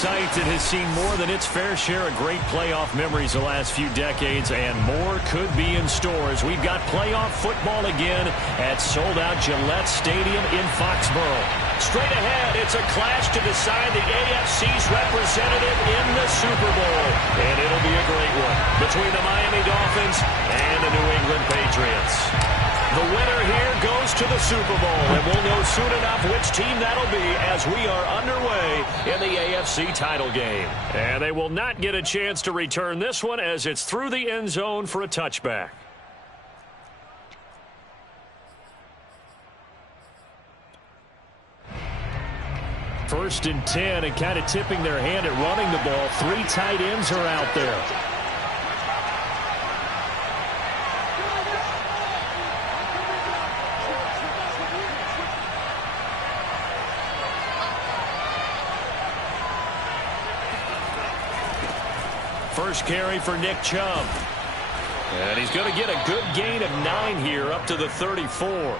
site that has seen more than its fair share of great playoff memories the last few decades, and more could be in stores. We've got playoff football again at sold-out Gillette Stadium in Foxborough. Straight ahead, it's a clash to decide the AFC's representative in the Super Bowl, and it'll be a great one between the Miami Dolphins and the New England Patriots. The winner here goes to the Super Bowl, and we'll know soon enough which team that'll be as we are underway in the AFC title game. And they will not get a chance to return this one as it's through the end zone for a touchback. First and 10, and kind of tipping their hand at running the ball. 3 tight ends are out there. First carry for Nick Chubb. And he's going to get a good gain of 9 here up to the 34.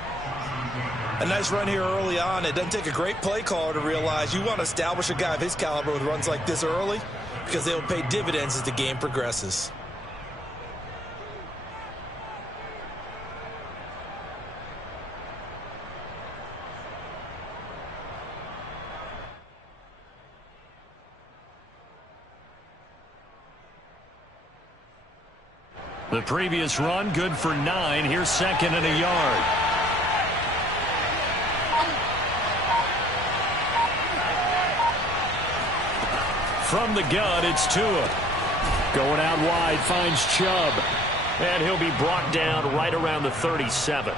A nice run here early on. It doesn't take a great play caller to realize you want to establish a guy of his caliber with runs like this early because they will pay dividends as the game progresses. The previous run good for 9. Here's second and a yard. From the gun, it's Tua. Going out wide, finds Chubb. And he'll be brought down right around the 37.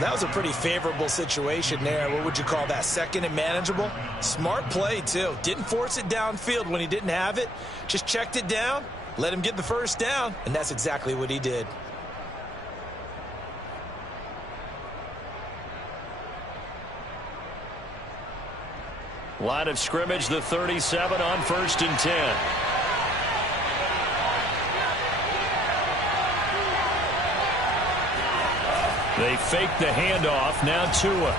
That was a pretty favorable situation there. What would you call that? Second and manageable? Smart play, too. Didn't force it downfield when he didn't have it. Just checked it down, let him get the first down, and that's exactly what he did. Line of scrimmage, the 37 on first and 10. They fake the handoff. Now Tua.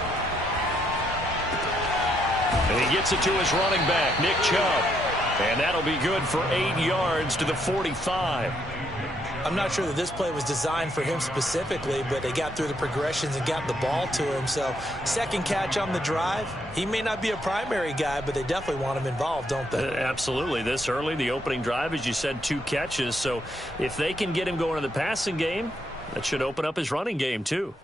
And he gets it to his running back, Nick Chubb. And that'll be good for 8 yards to the 45. I'm not sure that this play was designed for him specifically, but they got through the progressions and got the ball to him. So second catch on the drive. He may not be a primary guy, but they definitely want him involved, don't they? Absolutely. This early, the opening drive, as you said, 2 catches. So if they can get him going in the passing game, that should open up his running game too.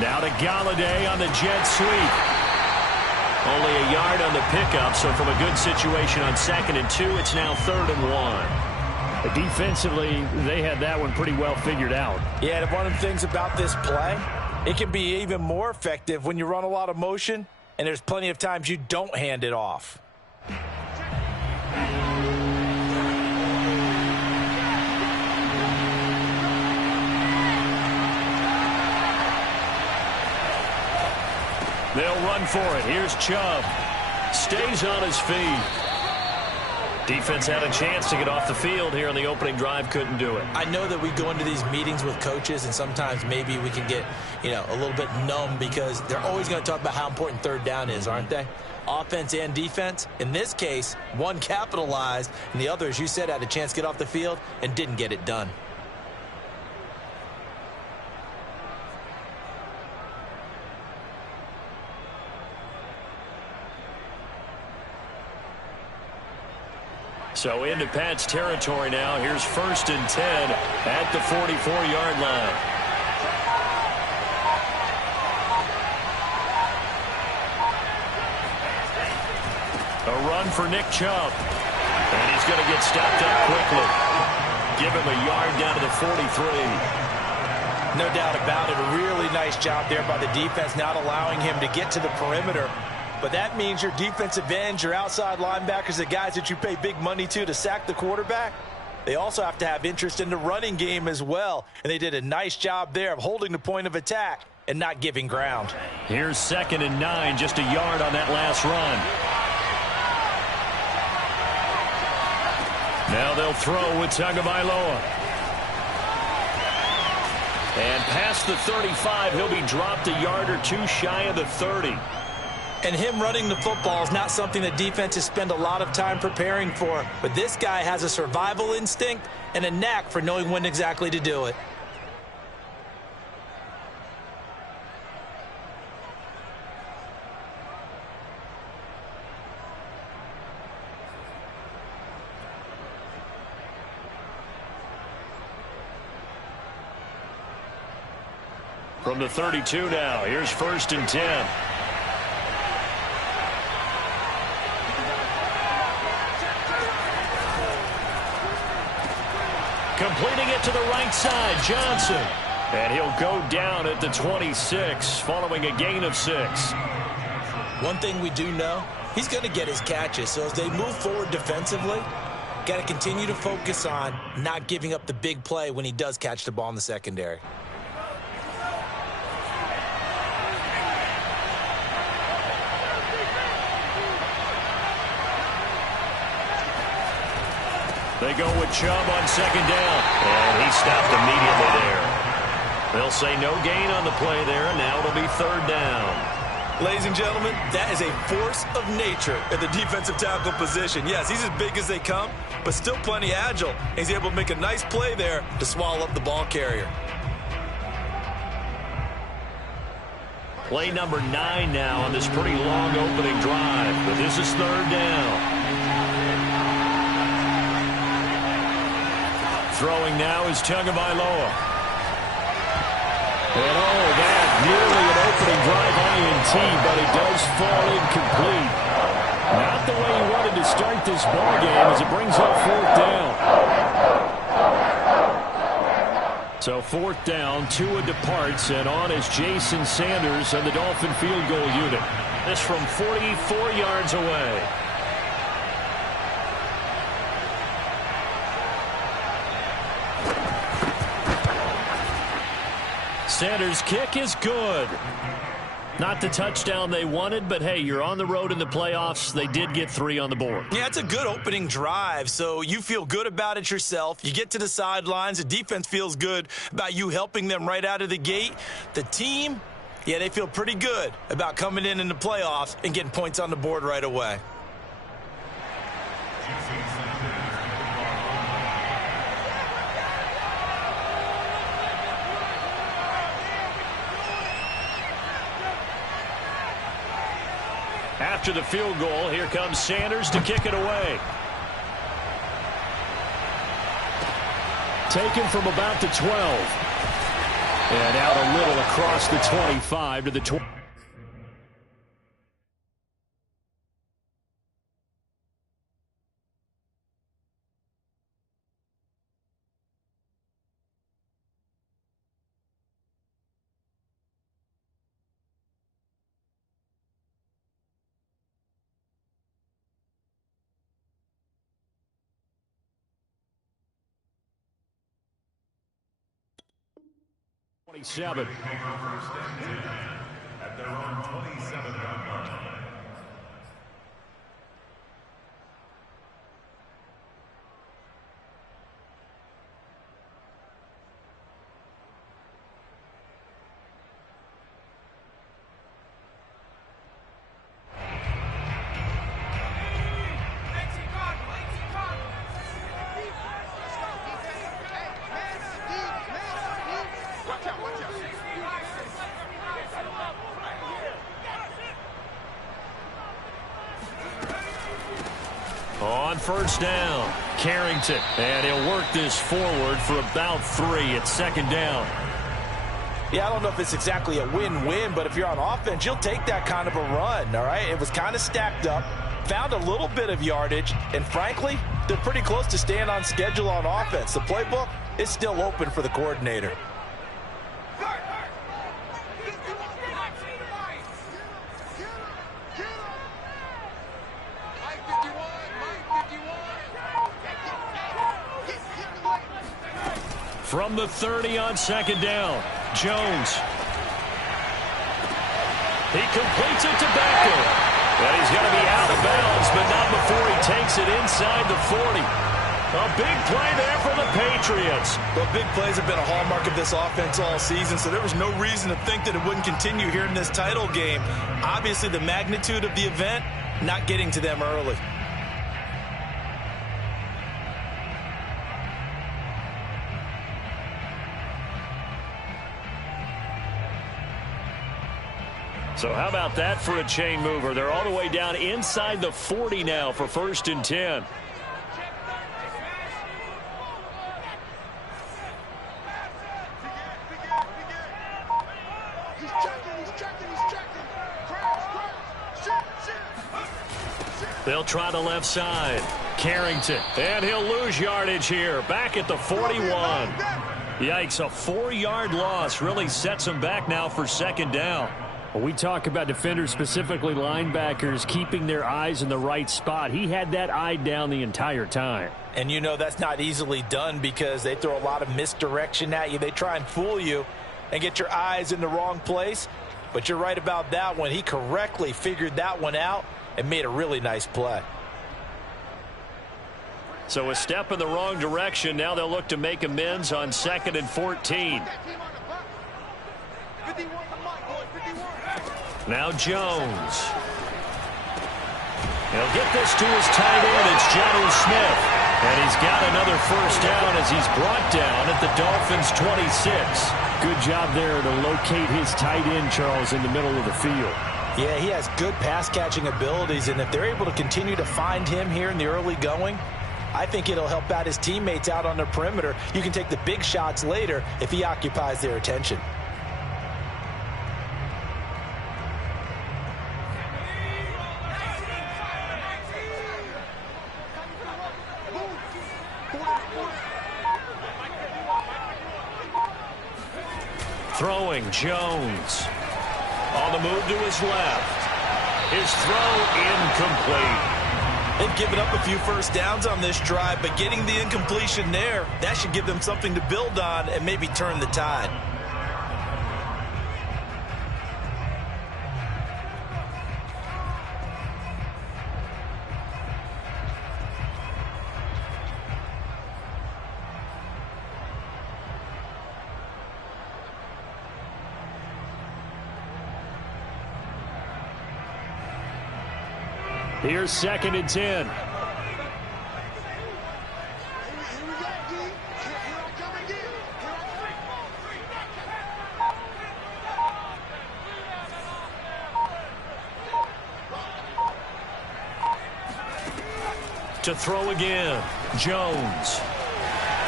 Now to Galladay on the jet sweep. Only a yard on the pickup, so from a good situation on 2nd and 2, it's now 3rd and 1. Defensively, they had that one pretty well figured out. Yeah, one of the things about this play, it can be even more effective when you run a lot of motion, and there's plenty of times you don't hand it off. They'll run for it. Here's Chubb. Stays on his feet. Defense had a chance to get off the field here on the opening drive. Couldn't do it. I know that we go into these meetings with coaches, and sometimes maybe we can get, a little bit numb because they're always going to talk about how important 3rd down is, aren't they? Offense and defense. In this case, one capitalized, and the other, as you said, had a chance to get off the field and didn't get it done. So into Pat's territory now. Here's 1st and 10 at the 44-yard line. A run for Nick Chubb. And he's going to get stopped up quickly. Give him a yard down to the 43. No doubt about it. A really nice job there by the defense, not allowing him to get to the perimeter. But that means your defensive ends, your outside linebackers, the guys that you pay big money to sack the quarterback, they also have to have interest in the running game as well. And they did a nice job there of holding the point of attack and not giving ground. Here's 2nd and 9, just a yard on that last run. Now they'll throw with Tagovailoa. And past the 35, he'll be dropped a yard or two shy of the 30. And him running the football is not something that defenses spend a lot of time preparing for. But this guy has a survival instinct and a knack for knowing when exactly to do it. From the 32 now, here's 1st and 10. Completing it to the right side, Johnson. And he'll go down at the 26, following a gain of 6. One thing we do know, he's going to get his catches. So as they move forward defensively, got to continue to focus on not giving up the big play when he does catch the ball in the secondary. They go with Chubb on 2nd down. And he stopped immediately there. They'll say no gain on the play there, and now it'll be 3rd down. Ladies and gentlemen, that is a force of nature at the defensive tackle position. Yes, he's as big as they come, but still plenty agile. He's able to make a nice play there to swallow up the ball carrier. Play number 9 now on this pretty long opening drive, but this is 3rd down. Throwing now is Tagovailoa. And that nearly an opening drive INT, but it does fall incomplete. Not the way he wanted to start this ball game as it brings up 4th down. So 4th down, Tua departs, and on is Jason Sanders and the Dolphin field goal unit. This from 44 yards away. Sanders' kick is good. Not the touchdown they wanted, but hey, you're on the road in the playoffs. They did get 3 on the board. Yeah, it's a good opening drive, so you feel good about it yourself. You get to the sidelines. The defense feels good about you helping them right out of the gate. The team, yeah, they feel pretty good about coming in the playoffs and getting points on the board right away. After the field goal, here comes Sanders to kick it away. Taken from about the 12. And out a little across the 25 to the 20. At their own 27-yard line. On 1st down, Carrington, and he'll work this forward for about 3 at 2nd down. Yeah, I don't know if it's exactly a win-win, but if you're on offense, you'll take that kind of a run, all right? It was kind of stacked up, found a little bit of yardage, and frankly, they're pretty close to staying on schedule on offense. The playbook is still open for the coordinator. From the 30 on 2nd down, Jones. He completes it to Becker. And he's going to be out of bounds, but not before he takes it inside the 40. A big play there for the Patriots. Well, big plays have been a hallmark of this offense all season, so there was no reason to think that it wouldn't continue here in this title game. Obviously, the magnitude of the event not getting to them early. So how about that for a chain mover? They're all the way down inside the 40 now for 1st and 10. They'll try the left side. Carrington. And he'll lose yardage here. Back at the 41. Yikes, a 4-yard loss really sets him back now for 2nd down. Well, we talk about defenders, specifically linebackers, keeping their eyes in the right spot. He had that eye down the entire time. And you know that's not easily done because they throw a lot of misdirection at you. They try and fool you and get your eyes in the wrong place. But you're right about that one. He correctly figured that one out and made a really nice play. So a step in the wrong direction. Now they'll look to make amends on 2nd and 14. Now Jones. He'll get this to his tight end. It's Jonnu Smith. And he's got another 1st down as he's brought down at the Dolphins' 26. Good job there to locate his tight end, Charles, in the middle of the field. Yeah, he has good pass-catching abilities, and if they're able to continue to find him here in the early going, I think it'll help out his teammates out on the perimeter. You can take the big shots later if he occupies their attention. Throwing, Jones. On the move to his left. His throw incomplete. They've given up a few 1st downs on this drive, but getting the incompletion there, that should give them something to build on and maybe turn the tide. Here's 2nd and 10. To throw again. Jones.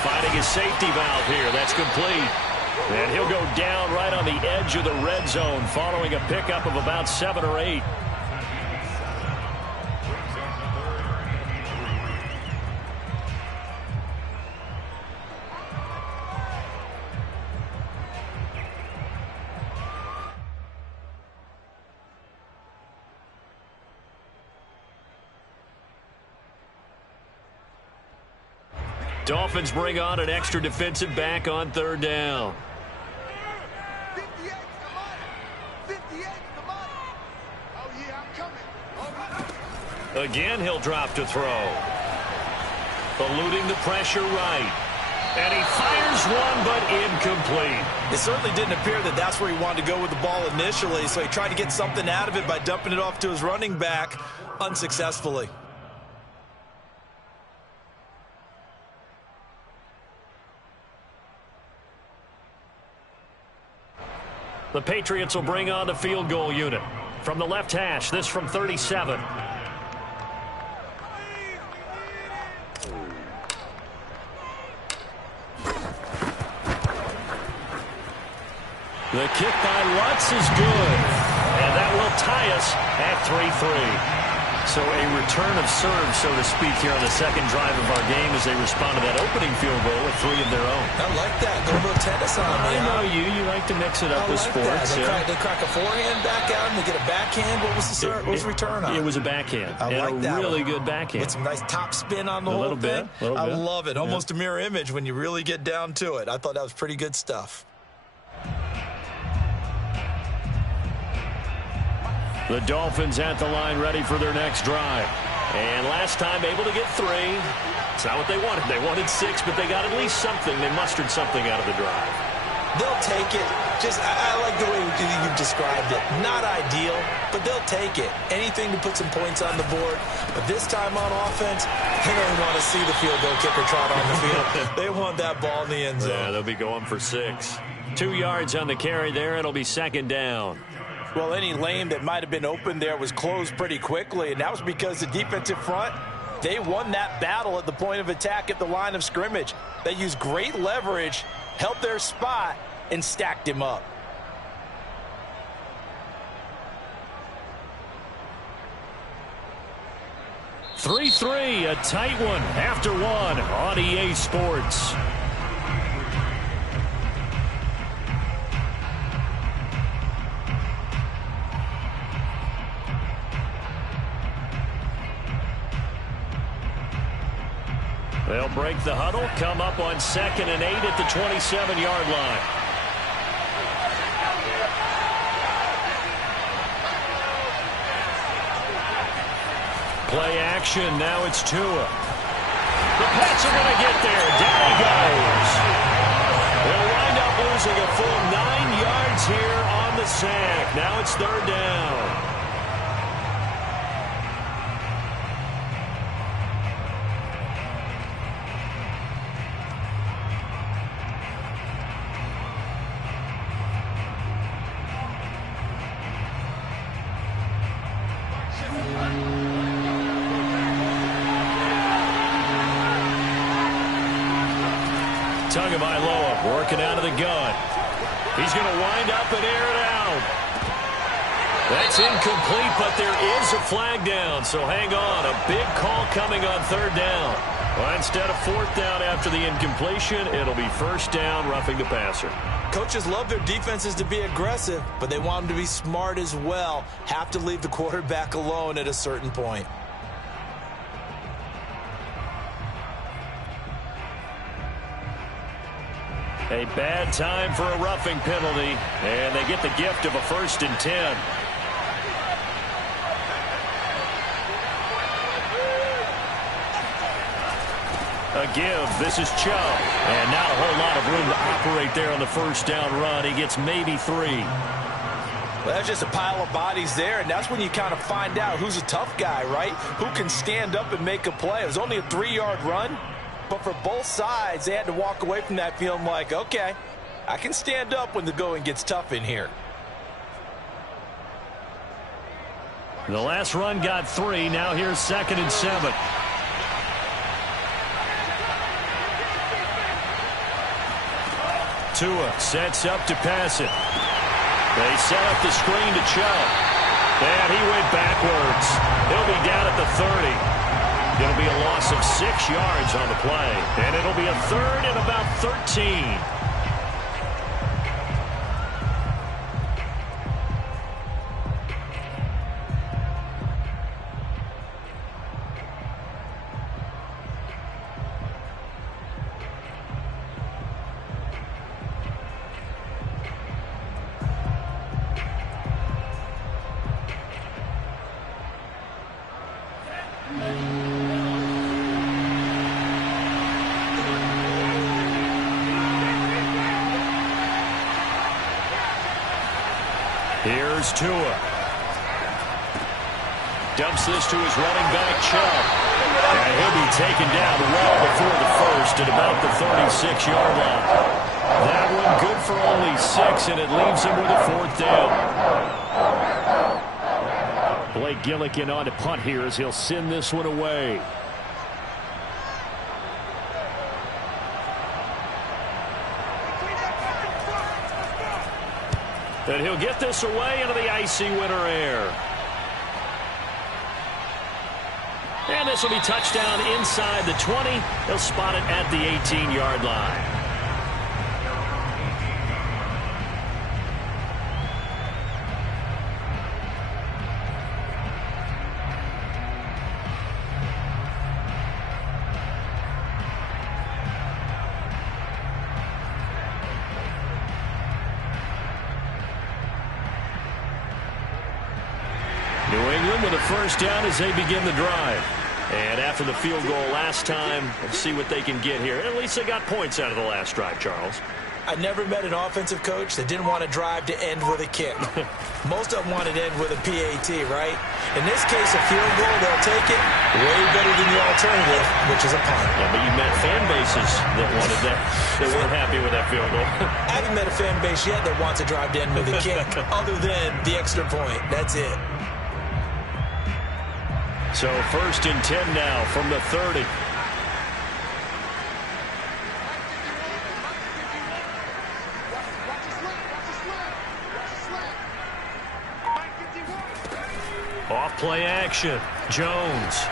Finding his safety valve here. That's complete. And he'll go down right on the edge of the red zone following a pickup of about 7 or 8. Dolphins bring on an extra defensive back on 3rd down. Again, he'll drop to throw. Eluding the pressure right. And he fires one, but incomplete. It certainly didn't appear that that's where he wanted to go with the ball initially, so he tried to get something out of it by dumping it off to his running back unsuccessfully. The Patriots will bring on the field goal unit. From the left hash, this from 37. The kick by Lutz is good. And that will tie us at 3-3. So a return of serve, so to speak, here on the 2nd drive of our game as they respond to that opening field goal with 3 of their own. I like that. Go a little tennis on me. I know you. You like to mix it up with sports. They crack a forehand back out and they get a backhand. What was the return on? It was a backhand. I like that. Really good backhand. With some nice top spin on the whole thing. I love it. Almost a mirror image when you really get down to it. I thought that was pretty good stuff. The Dolphins at the line ready for their next drive. And last time able to get 3. It's not what they wanted. They wanted 6, but they got at least something. They mustered something out of the drive. They'll take it. I like the way you described it. Not ideal, but they'll take it. Anything to put some points on the board. But this time on offense, they don't want to see the field goal kicker trot on the field. They want that ball in the end zone. Yeah, they'll be going for 6. 2 yards on the carry there. It'll be 2nd down. Well, any lane that might have been open there was closed pretty quickly, and that was because the defensive front, they won that battle at the point of attack at the line of scrimmage. They used great leverage, held their spot, and stacked him up. (3-3), a tight one after 1 on EA Sports. They'll break the huddle, come up on 2nd and 8 at the 27-yard line. Play action, now it's Tua. The Pats are going to get there. Down he goes. They'll wind up losing a full 9 yards here on the sack. Now it's 3rd down. Tagovailoa working out of the gun. He's going to wind up and air it out. That's incomplete, but there is a flag down, so hang on. A big call coming on 3rd down. Well, instead of 4th down after the incompletion, it'll be 1st down, roughing the passer. Coaches love their defenses to be aggressive, but they want them to be smart as well. Have to leave the quarterback alone at a certain point. A bad time for a roughing penalty, and they get the gift of a 1st and 10. A give. This is Chubb. And not a whole lot of room to operate there on the 1st down run. He gets maybe 3. Well, that's just a pile of bodies there, and that's when you kind of find out who's a tough guy, right? Who can stand up and make a play. It was only a 3-yard run. But for both sides, they had to walk away from that feeling like, okay, I can stand up when the going gets tough in here. The last run got 3. Now here's 2nd and 7. Tua sets up to pass it. They set up the screen to Chubb. And he went backwards. He'll be down at the 30. It'll be a loss of 6 yards on the play. And it'll be a 3rd and about 13. Here's Tua. Dumps this to his running back, Chubb. And he'll be taken down well before the 1st at about the 36-yard line. That one good for only 6, and it leaves him with a 4th down. Blake Gillikin on to punt here as he'll send this one away. And he'll get this away into the icy winter air. And this will be touchdown inside the 20. He'll spot it at the 18-yard line. New England with a 1st down as they begin the drive. And after the field goal last time, we'll see what they can get here. At least they got points out of the last drive, Charles. I never met an offensive coach that didn't want to drive to end with a kick. Most of them wanted to end with a PAT, right? In this case, a field goal, they'll take it way better than the alternative, which is a punt. Yeah, but you met fan bases that wanted that. They weren't happy with that field goal. I haven't met a fan base yet that wants to drive to end with a kick other than the extra point. That's it. So 1st and 10 now from the 30. Off play action. Jones.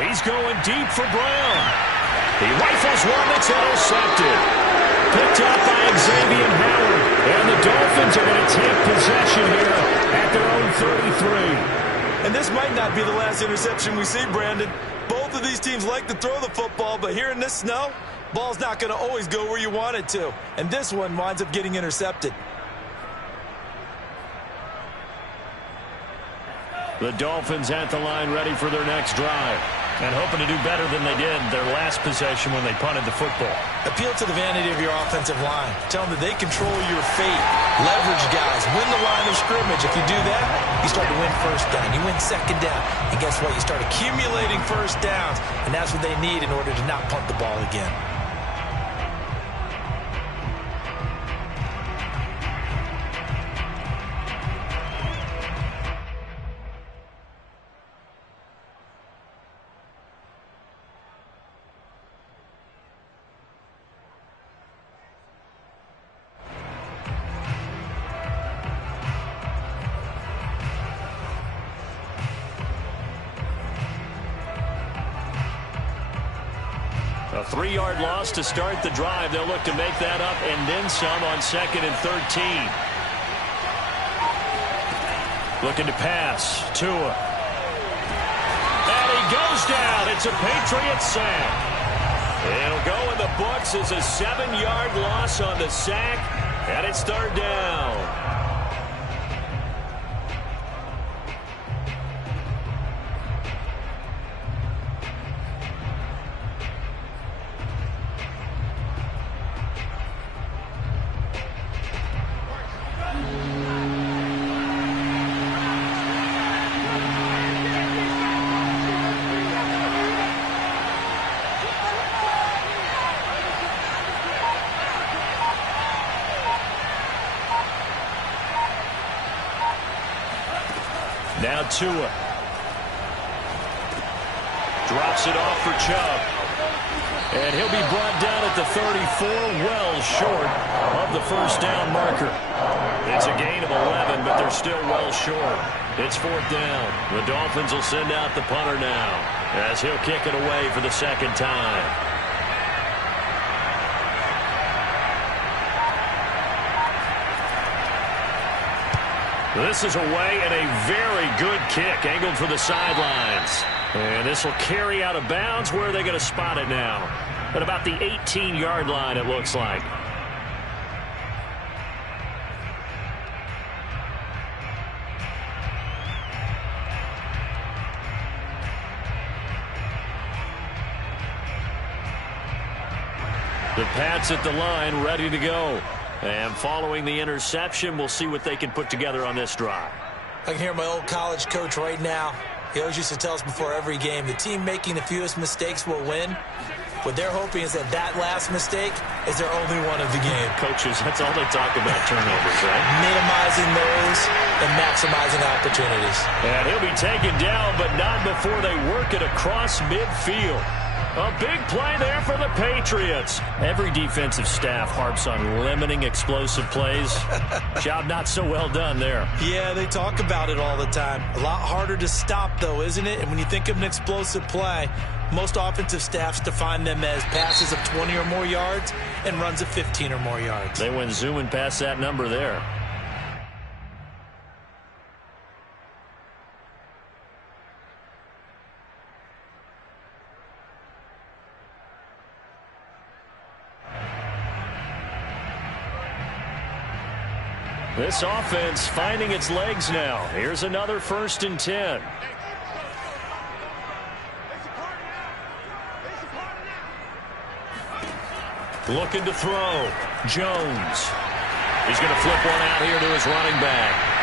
He's going deep for Brown. He rifles one that's intercepted. Picked up by Xavier Howard. And the Dolphins are going to take possession here at their own 33. And this might not be the last interception we see, Brandon. Both of these teams like to throw the football, but here in this snow, ball's not going to always go where you want it to. And this one winds up getting intercepted. The Dolphins at the line ready for their next drive. And hoping to do better than they did their last possession when they punted the football. Appeal to the vanity of your offensive line. Tell them that they control your fate. Leverage guys. Win the line of scrimmage. If you do that, you start to win first down. You win second down. And guess what? You start accumulating first downs. And that's what they need in order to not punt the ball again. A 3-yard loss to start the drive. They'll look to make that up and then some on 2nd and 13. Looking to pass. Tua. And he goes down. It's a Patriots sack. It'll go in the books as a 7-yard loss on the sack. And it's 3rd down. Now Tua. Drops it off for Chubb. And he'll be brought down at the 34, well short of the first down marker. It's a gain of 11, but they're still well short. It's 4th down. The Dolphins will send out the punter now as he'll kick it away for the 2nd time. This is away and a very good kick angled for the sidelines. And this will carry out of bounds. Where are they going to spot it now? At about the 18-yard line, it looks like. The Pats at the line ready to go. And following the interception, we'll see what they can put together on this drive. I can hear my old college coach right now. He always used to tell us before every game, the team making the fewest mistakes will win. What they're hoping is that that last mistake is their only one of the game. Coaches, that's all they talk about, turnovers, right? Minimizing those and maximizing opportunities. And he'll be taken down, but not before they work it across midfield. A big play there for the Patriots. Every defensive staff harps on limiting explosive plays. Job not so well done there. Yeah, they talk about it all the time. A lot harder to stop, though, isn't it? And when you think of an explosive play, most offensive staffs define them as passes of 20 or more yards and runs of 15 or more yards. They went zooming past that number there. This offense finding its legs now. Here's another 1st and 10. Looking to throw. Jones. He's going to flip one out here to his running back.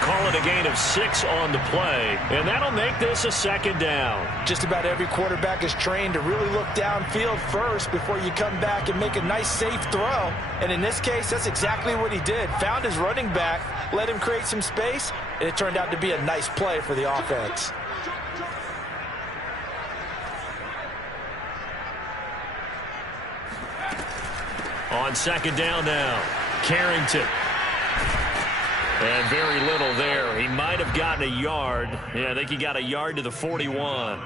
Call it a gain of 6 on the play, and that'll make this a second down. Just about every quarterback is trained to really look downfield first before you come back and make a nice, safe throw. And in this case, that's exactly what he did. Found his running back, let him create some space, and it turned out to be a nice play for the offense. On second down now, Carrington. And very little there. He might have gotten a yard. Yeah, I think he got a yard to the 41.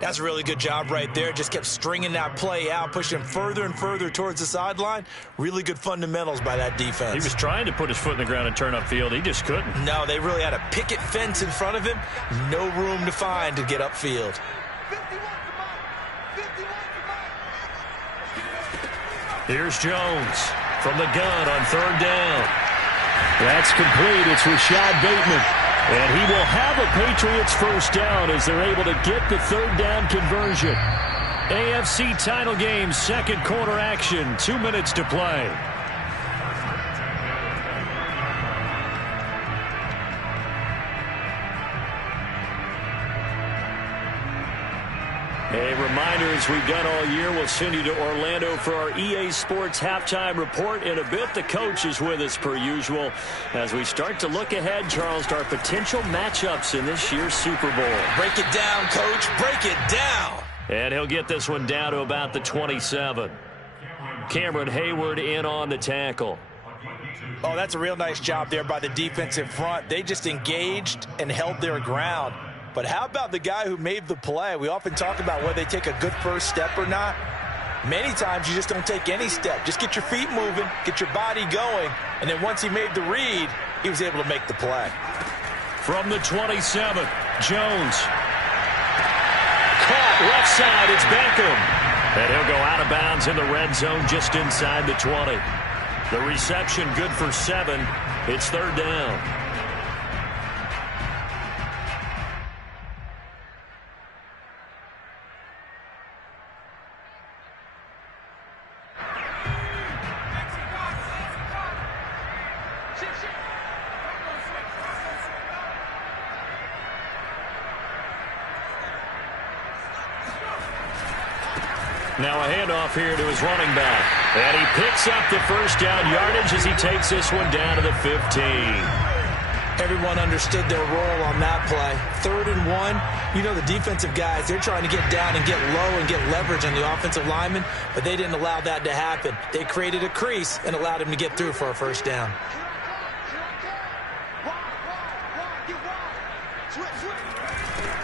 That's a really good job right there. Just kept stringing that play out, pushing him further and further towards the sideline. Really good fundamentals by that defense. He was trying to put his foot in the ground and turn upfield. He just couldn't. No, they really had a picket fence in front of him. No room to find to get upfield. Here's Jones from the gun on third down. That's complete. It's Rashad Bateman. And he will have a Patriots first down as they're able to get the third down conversion. AFC title game, second quarter action. 2 minutes to play. A reminder, as we've done all year, we'll send you to Orlando for our EA Sports halftime report. In a bit, the coach is with us per usual as we start to look ahead, Charles, to our potential matchups in this year's Super Bowl. Break it down, Coach. Break it down. And he'll get this one down to about the 27. Cameron Hayward in on the tackle. Oh, that's a real nice job there by the defensive front. They just engaged and held their ground. But how about the guy who made the play? We often talk about whether they take a good first step or not. Many times you just don't take any step. Just get your feet moving, get your body going, and then once he made the read, he was able to make the play. From the 27, Jones. Caught left side, it's Beckham. And he'll go out of bounds in the red zone just inside the 20. The reception good for 7. It's third down. Now a handoff here to his running back. And he picks up the first down yardage as he takes this one down to the 15. Everyone understood their role on that play. 3rd and 1. You know the defensive guys, they're trying to get down and get low and get leverage on the offensive lineman, but they didn't allow that to happen. They created a crease and allowed him to get through for a first down.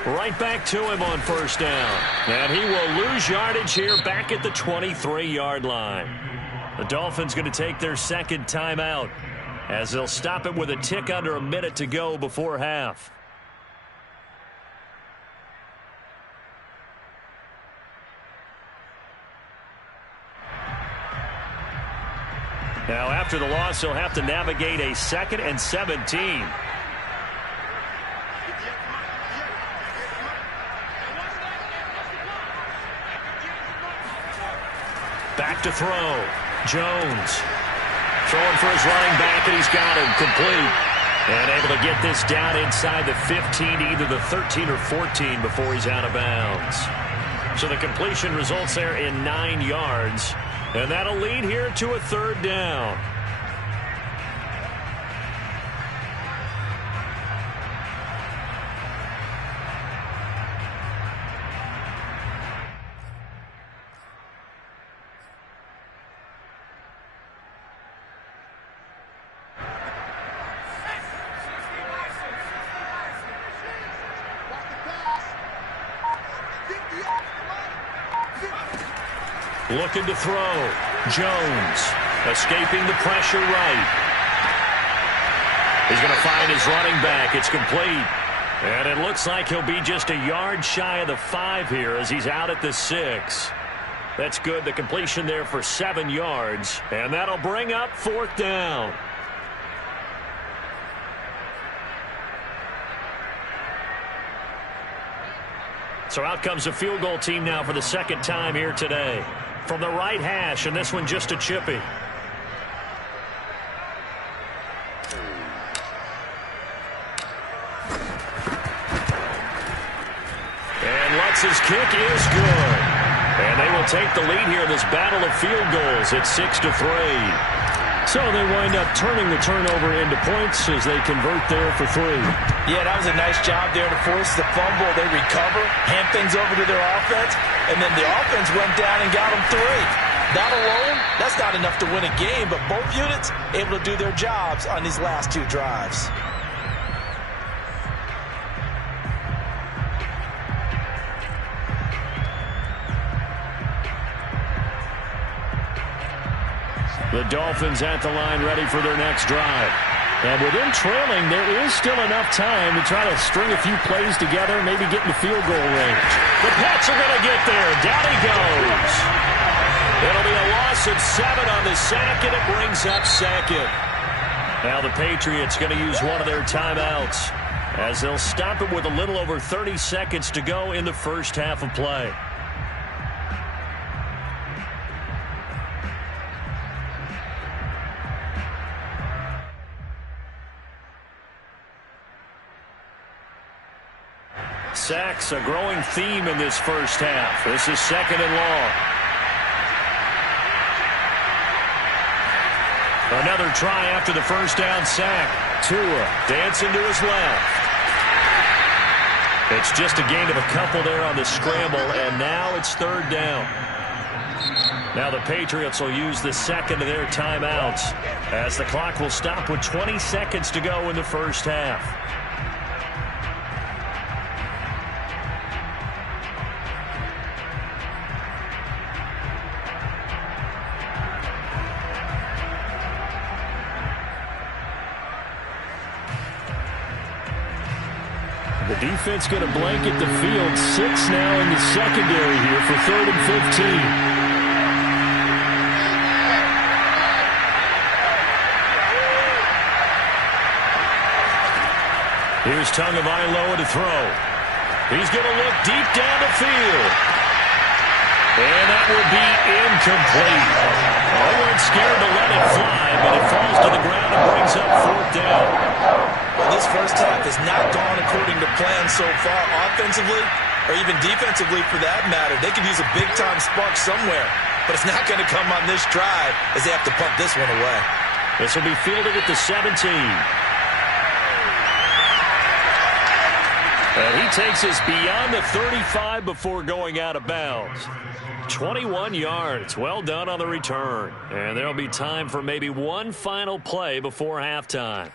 Right back to him on first down. And he will lose yardage here back at the 23-yard line. The Dolphins going to take their second timeout as they'll stop it with a tick under a minute to go before half. Now after the loss, he'll have to navigate a 2nd and 17. Back to throw. Jones throwing for his running back, and he's got him complete. And able to get this down inside the 15, either the 13 or 14 before he's out of bounds. So the completion results there in 9 yards. And that'll lead here to a third down. Looking to throw. Jones escaping the pressure right. He's going to find his running back. It's complete. And it looks like he'll be just a yard shy of the 5 here as he's out at the 6. That's good. The completion there for 7 yards. And that'll bring up 4th down. So out comes the field goal team now for the second time here today. from the right hash, and this one just a chippy. And Lutz's kick is good. And they will take the lead here in this battle of field goals at 6-3. So they wind up turning the turnover into points as they convert there for 3. Yeah, that was a nice job there to force the fumble. They recover, hand things over to their offense, and then the offense went down and got them 3. That alone, that's not enough to win a game, but both units able to do their jobs on these last 2 drives. The Dolphins at the line ready for their next drive. And with them trailing, there is still enough time to try to string a few plays together, maybe get in the field goal range. The Pats are going to get there. Down he goes. It'll be a loss of 7 on the sack, and it brings up 2nd. Now the Patriots going to use one of their timeouts as they'll stop it with a little over 30 seconds to go in the first half of play. Sacks, a growing theme in this first half. This is 2nd and long. Another try after the first down sack. Tua dancing to his left. It's just a gain of a couple there on the scramble, and now it's 3rd down. Now the Patriots will use the second of their timeouts as the clock will stop with 20 seconds to go in the first half. The defense going to blanket the field. 6 now in the secondary here for 3rd and 15. Here's Tagovailoa to throw. He's going to look deep down the field. And that will be incomplete. They weren't scared to let it fly, but it falls to the ground and brings up 4th down. Well, this first half has not gone according to plan so far, offensively or even defensively for that matter. They could use a big-time spark somewhere, but it's not going to come on this drive as they have to punt this one away. This will be fielded at the 17. And he takes us beyond the 35 before going out of bounds. 21 yards. Well done on the return. And there'll be time for maybe one final play before halftime.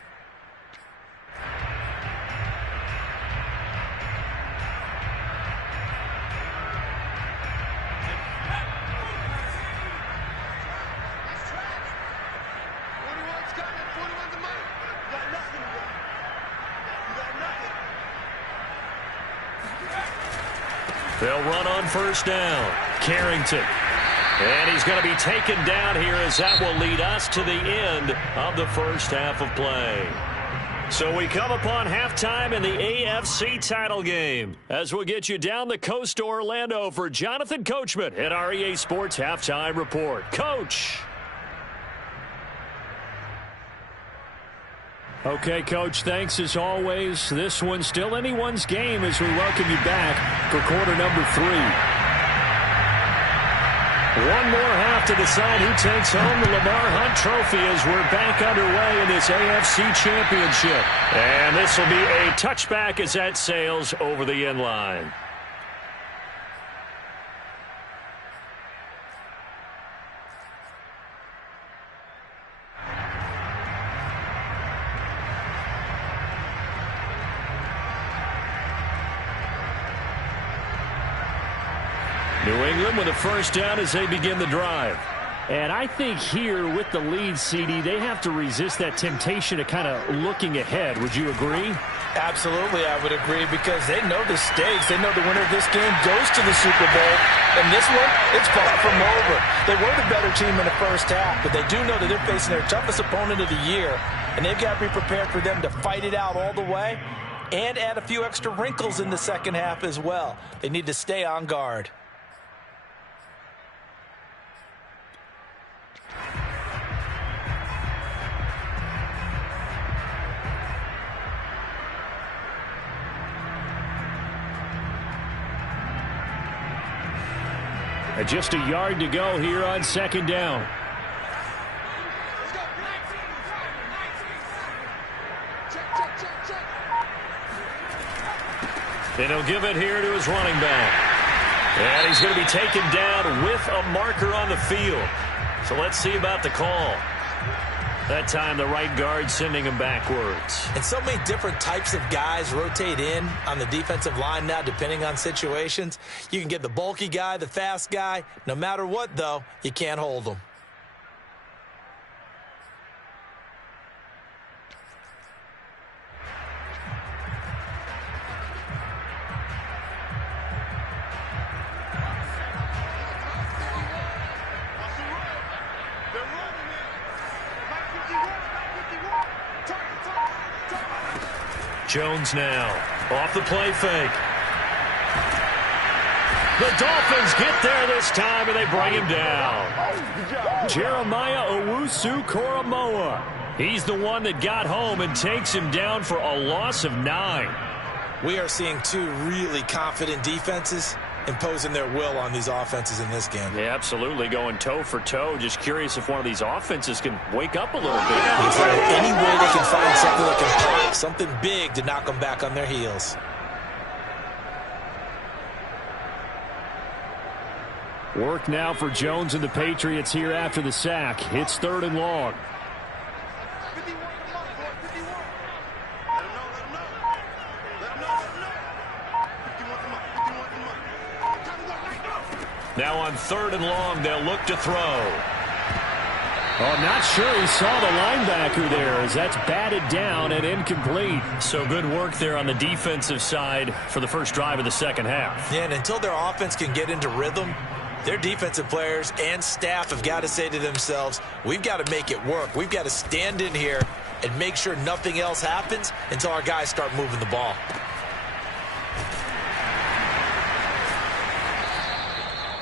They'll run on first down. Carrington. And he's going to be taken down here as that will lead us to the end of the first half of play. So we come upon halftime in the AFC title game as we'll get you down the coast to Orlando for Jonathan Coachman at our EA Sports Halftime Report. Coach. Okay, Coach, thanks as always. This one's still anyone's game as we welcome you back for quarter number 3. One more half to decide who takes home the Lamar Hunt Trophy as we're back underway in this AFC Championship. And this will be a touchback as that sails over the end line. New England with a first down as they begin the drive. And I think here with the lead, CD, they have to resist that temptation to kind of looking ahead. Would you agree? Absolutely, I would agree, because they know the stakes. They know the winner of this game goes to the Super Bowl. And this one, it's far from over. They were the better team in the first half, but they do know that they're facing their toughest opponent of the year. And they've got to be prepared for them to fight it out all the way and add a few extra wrinkles in the second half as well. They need to stay on guard. And just a yard to go here on second down. And he'll give it here to his running back. And he's going to be taken down with a marker on the field. So let's see about the call. That time the right guard sending him backwards. And so many different types of guys rotate in on the defensive line now depending on situations. You can get the bulky guy, the fast guy. No matter what, though, you can't hold them. Jones now, off the play fake. The Dolphins get there this time, and they bring him down. Jeremiah Owusu-Koramoah. He's the one that got home and takes him down for a loss of 9. We are seeing two really confident defenses imposing their will on these offenses in this game. Yeah, absolutely, going toe for toe. Just curious if one of these offenses can wake up a little bit. If any way they can find something that can pop, something big to knock them back on their heels. Work now for Jones and the Patriots here after the sack. It's 3rd and long. Now on 3rd and long, they'll look to throw. Oh, not sure he saw the linebacker there as that's batted down and incomplete. So good work there on the defensive side for the first drive of the second half. Yeah, and until their offense can get into rhythm, their defensive players and staff have got to say to themselves, we've got to make it work. We've got to stand in here and make sure nothing else happens until our guys start moving the ball.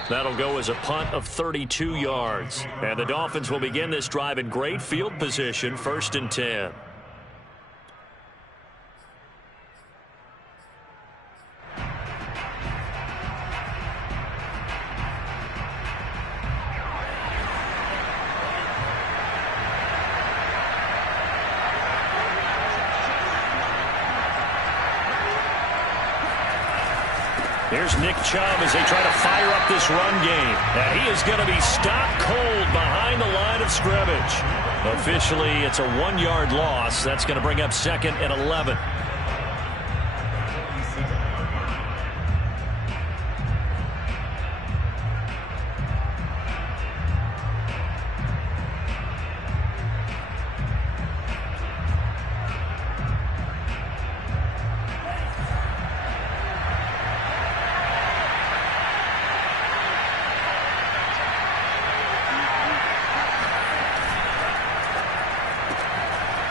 That'll go as a punt of 32 yards. And the Dolphins will begin this drive in great field position, 1st and 10. Here's Nick Chubb as they try to fire up this run game. And he is going to be stopped cold behind the line of scrimmage. Officially, it's a 1-yard loss. That's going to bring up 2nd and 11.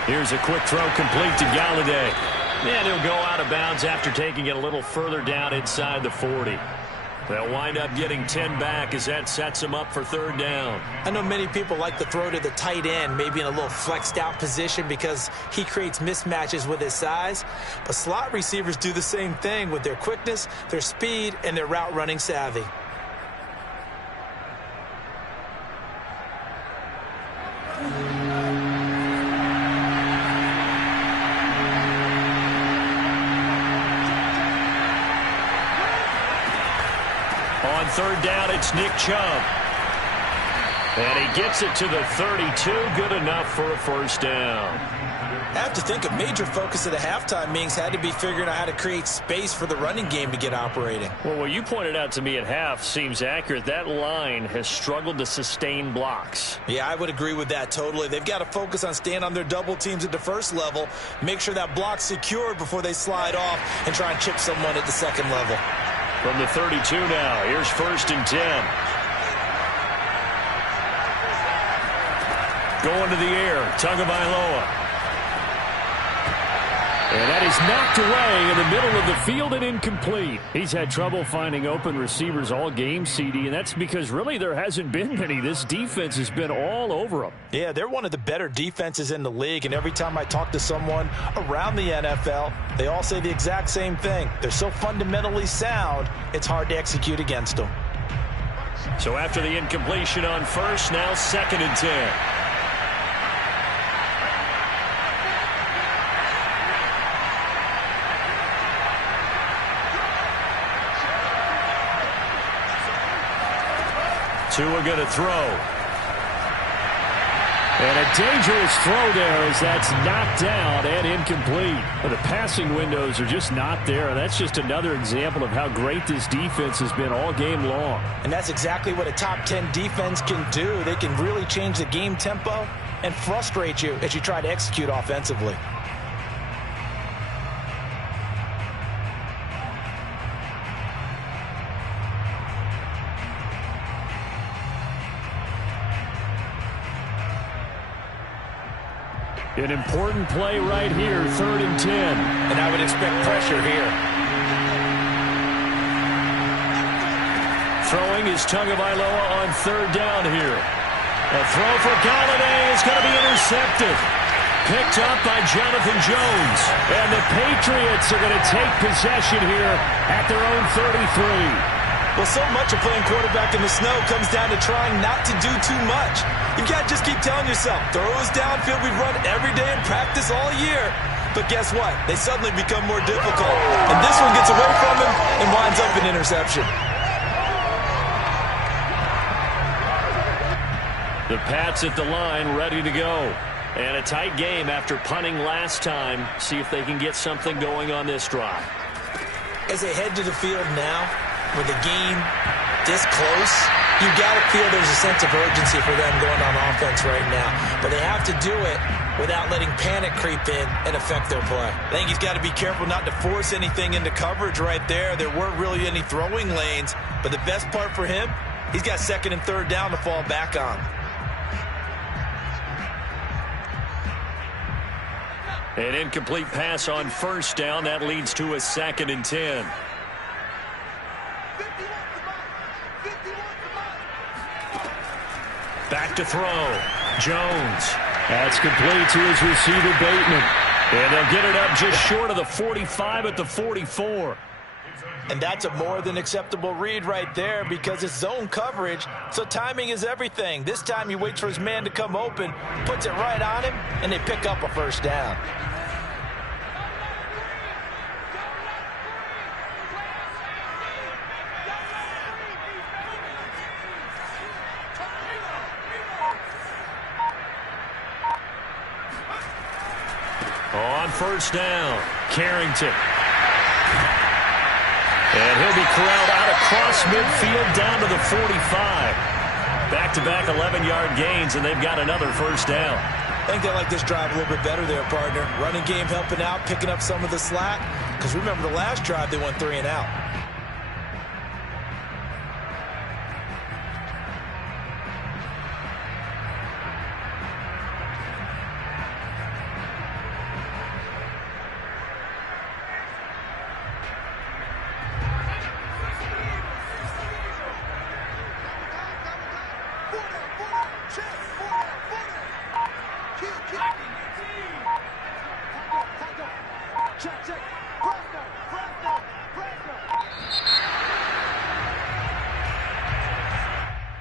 Here's a quick throw complete to Galladay. And he'll go out of bounds after taking it a little further down inside the 40. They'll wind up getting 10 back as that sets them up for 3rd down. I know many people like to throw to the tight end, maybe in a little flexed out position because he creates mismatches with his size. But slot receivers do the same thing with their quickness, their speed, and their route running savvy. On 3rd down, it's Nick Chubb. And he gets it to the 32. Good enough for a 1st down. I have to think a major focus of the halftime meetings had to be figuring out how to create space for the running game to get operating. Well, what you pointed out to me at half seems accurate. That line has struggled to sustain blocks. Yeah, I would agree with that totally. They've got to focus on staying on their double teams at the first level, make sure that block's secured before they slide off and try and chip someone at the second level. From the 32 now, here's 1st and 10. Going to the air, Tagovailoa. And that is knocked away in the middle of the field and incomplete. He's had trouble finding open receivers all game, CD, and that's because really there hasn't been many. This defense has been all over them. Yeah, they're one of the better defenses in the league, and every time I talk to someone around the NFL, they all say the exact same thing. They're so fundamentally sound, it's hard to execute against them. So after the incompletion on first, now 2nd and 10. Tua going to throw. And a dangerous throw there as that's knocked down and incomplete. Well, the passing windows are just not there. That's just another example of how great this defense has been all game long. And that's exactly what a top 10 defense can do. They can really change the game tempo and frustrate you as you try to execute offensively. An important play right here, 3rd and 10. And I would expect pressure here. Throwing is Tagovailoa on 3rd down here. A throw for Galladay is going to be intercepted. Picked up by Jonathan Jones. And the Patriots are going to take possession here at their own 33. Well, so much of playing quarterback in the snow comes down to trying not to do too much. You've got to just keep telling yourself, throws downfield we've run every day in practice all year. But guess what? They suddenly become more difficult. And this one gets away from him and winds up an interception. The Pats at the line, ready to go. And a tight game after punting last time. See if they can get something going on this drive. As they head to the field now, with the game this close, you got to feel there's a sense of urgency for them going on offense right now. But they have to do it without letting panic creep in and affect their play. I think he's got to be careful not to force anything into coverage right there. There weren't really any throwing lanes. But the best part for him, he's got 2nd and 3rd down to fall back on. An incomplete pass on 1st down. That leads to a 2nd and 10. Back to throw. Jones. That's complete to his receiver, Bateman. And they'll get it up just short of the 45 at the 44. And that's a more than acceptable read right there because it's zone coverage, so timing is everything. This time he waits for his man to come open, puts it right on him, and they pick up a 1st down. On 1st down, Carrington. And he'll be corralled out across midfield down to the 45. Back-to-back 11-yard gains, and they've got another 1st down. I think they like this drive a little bit better there, partner. Running game helping out, picking up some of the slack. Because remember the last drive, they went 3 and out.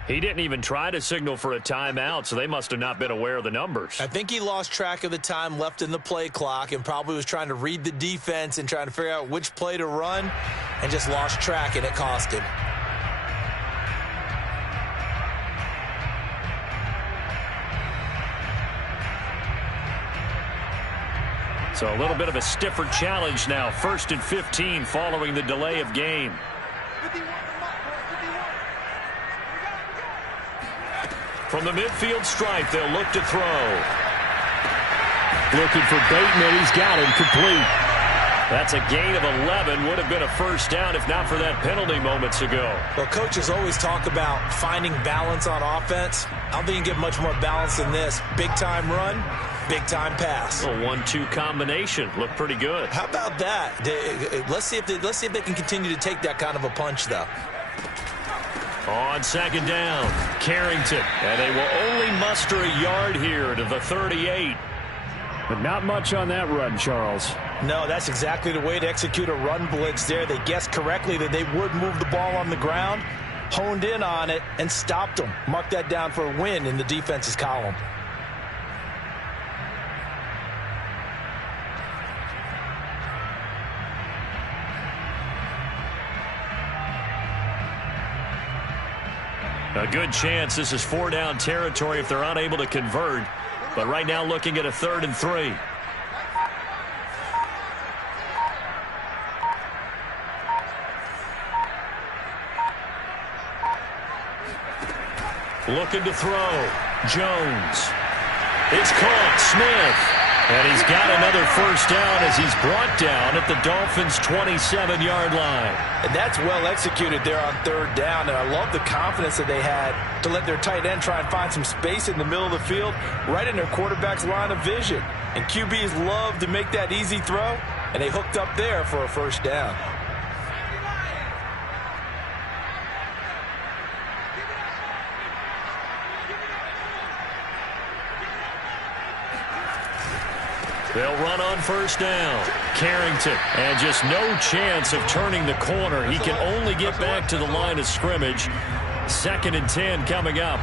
He didn't even try to signal for a timeout, so they must have not been aware of the numbers. I think he lost track of the time left in the play clock and probably was trying to read the defense and trying to figure out which play to run and just lost track, and it cost him. So a little bit of a stiffer challenge now. 1st and 15 following the delay of game. From the midfield stripe, they'll look to throw. Looking for Bateman. He's got him complete. That's a gain of 11. Would have been a 1st down if not for that penalty moments ago. Well, coaches always talk about finding balance on offense. I don't think you can get much more balance than this. Big-time run, big-time pass. A 1-2 combination. Looked pretty good. How about that? Let's see if they can continue to take that kind of a punch, though. On 2nd down, Carrington. And they will only muster a yard here to the 38. But not much on that run, Charles. No, that's exactly the way to execute a run blitz there. They guessed correctly that they would move the ball on the ground, honed in on it, and stopped them. Mark that down for a win in the defense's column. A good chance this is 4-down territory if they're unable to convert. But right now looking at a 3rd and 3. Looking to throw. Jones. It's caught. Smith. And he's got another first down as he's brought down at the Dolphins' 27-yard line. And that's well executed there on 3rd down. And I love the confidence that they had to let their tight end try and find some space in the middle of the field, right in their quarterback's line of vision. And QBs love to make that easy throw, and they hooked up there for a first down. They'll run on first down. Carrington, and just no chance of turning the corner. He can only get back to the line of scrimmage. 2nd and 10 coming up.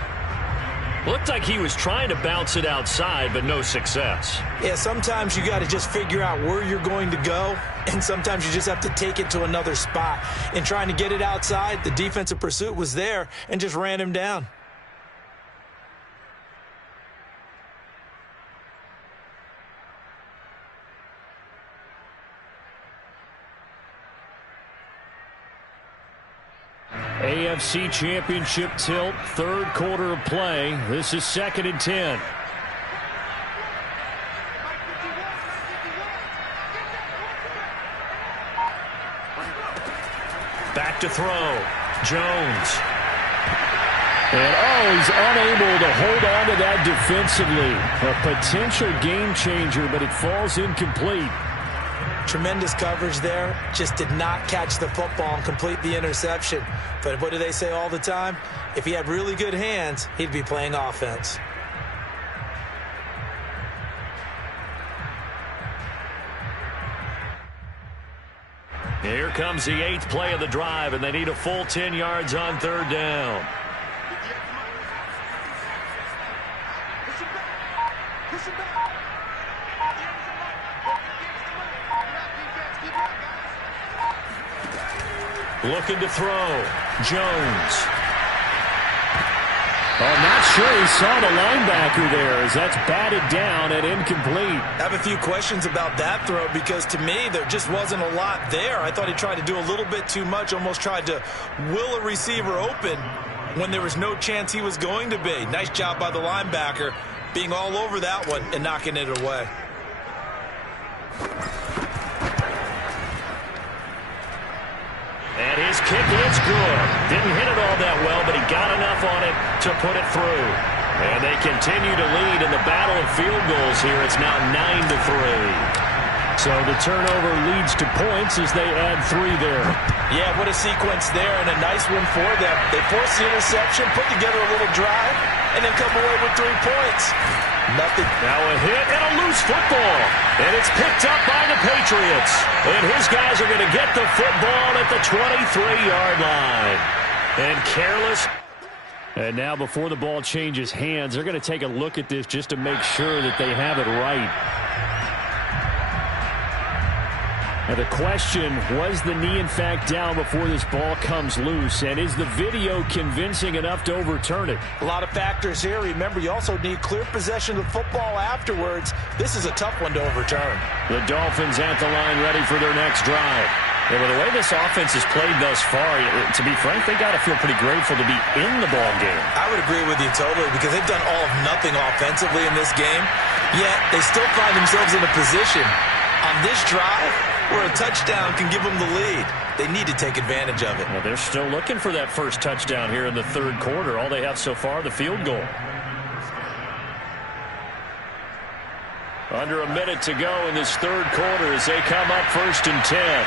Looked like he was trying to bounce it outside, but no success. Yeah, sometimes you got to just figure out where you're going to go, and sometimes you just have to take it to another spot. In trying to get it outside, the defensive pursuit was there and just ran him down. AFC Championship tilt, 3rd quarter of play. This is 2nd and 10. Back to throw. Jones. And, he's unable to hold on to that defensively. A potential game changer, but it falls incomplete. Tremendous coverage there. Just did not catch the football and complete the interception. But what do they say all the time? If he had really good hands, he'd be playing offense. Here comes the 8th play of the drive, and they need a full 10 yards on 3rd down. Looking to throw. Jones. Not sure he saw the linebacker there as that's batted down and incomplete. I have a few questions about that throw because to me there just wasn't a lot there. I thought he tried to do a little bit too much, almost tried to will a receiver open when there was no chance he was going to be. Nice job by the linebacker being all over that one and knocking it away. And his kick is good. Didn't hit it all that well, but he got enough on it to put it through. And they continue to lead in the battle of field goals here. It's now 9-3. So the turnover leads to points as they add 3 there. Yeah, what a sequence there and a nice one for them. They force the interception, put together a little drive, and then come away with 3 points. Nothing. Now a hit and a loose football. And it's picked up by the Patriots. And his guys are going to get the football at the 23-yard line. And careless. And now before the ball changes hands, they're going to take a look at this just to make sure that they have it right. Now the question, was the knee in fact down before this ball comes loose? And is the video convincing enough to overturn it? A lot of factors here. Remember, you also need clear possession of the football afterwards. This is a tough one to overturn. The Dolphins at the line ready for their next drive. Yeah, well, the way this offense has played thus far, to be frank, they got to feel pretty grateful to be in the ball game. I would agree with you totally because they've done all of nothing offensively in this game, yet they still find themselves in a position on this drive where a touchdown can give them the lead. They need to take advantage of it. Well, they're still looking for that first touchdown here in the 3rd quarter. All they have so far, the field goal. Under a minute to go in this 3rd quarter as they come up 1st and 10.